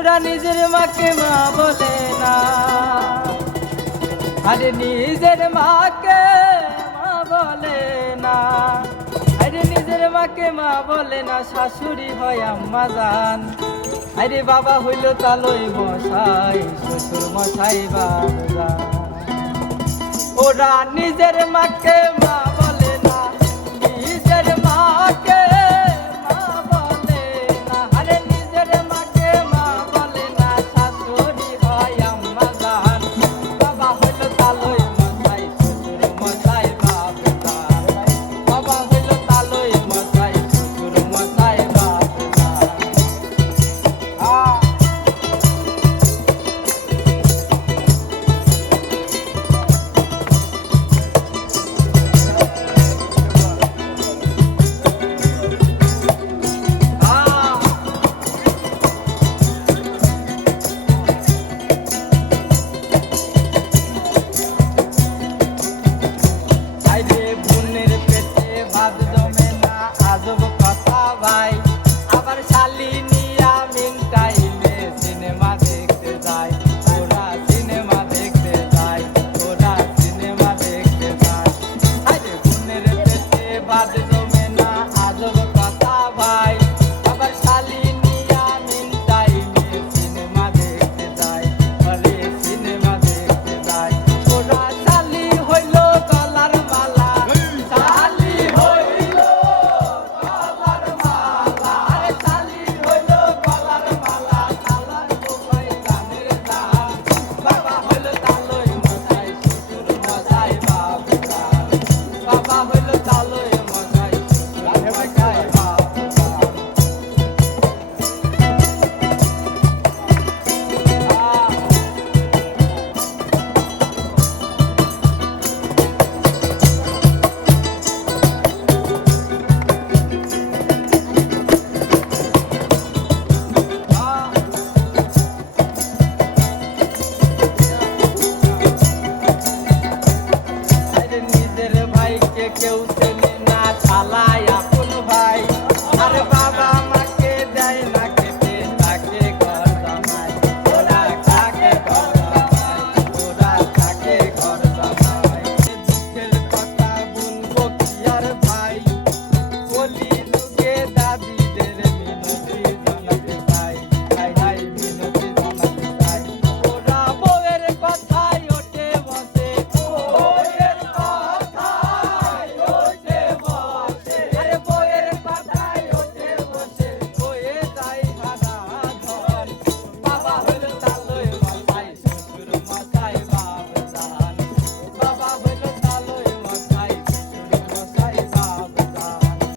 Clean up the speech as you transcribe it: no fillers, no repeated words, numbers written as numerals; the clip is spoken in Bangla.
ওরা নিজের মাকে মা বলে না, আরে নিজের মাকে মা বলে না, আরে নিজের মাকে মা বলে না, শাশুড়ি হয় আম্মা জান, আরে বাবা হইল তালই মশাই, শ্বশুর মশাই বাবা। ওরা নিজের মাকে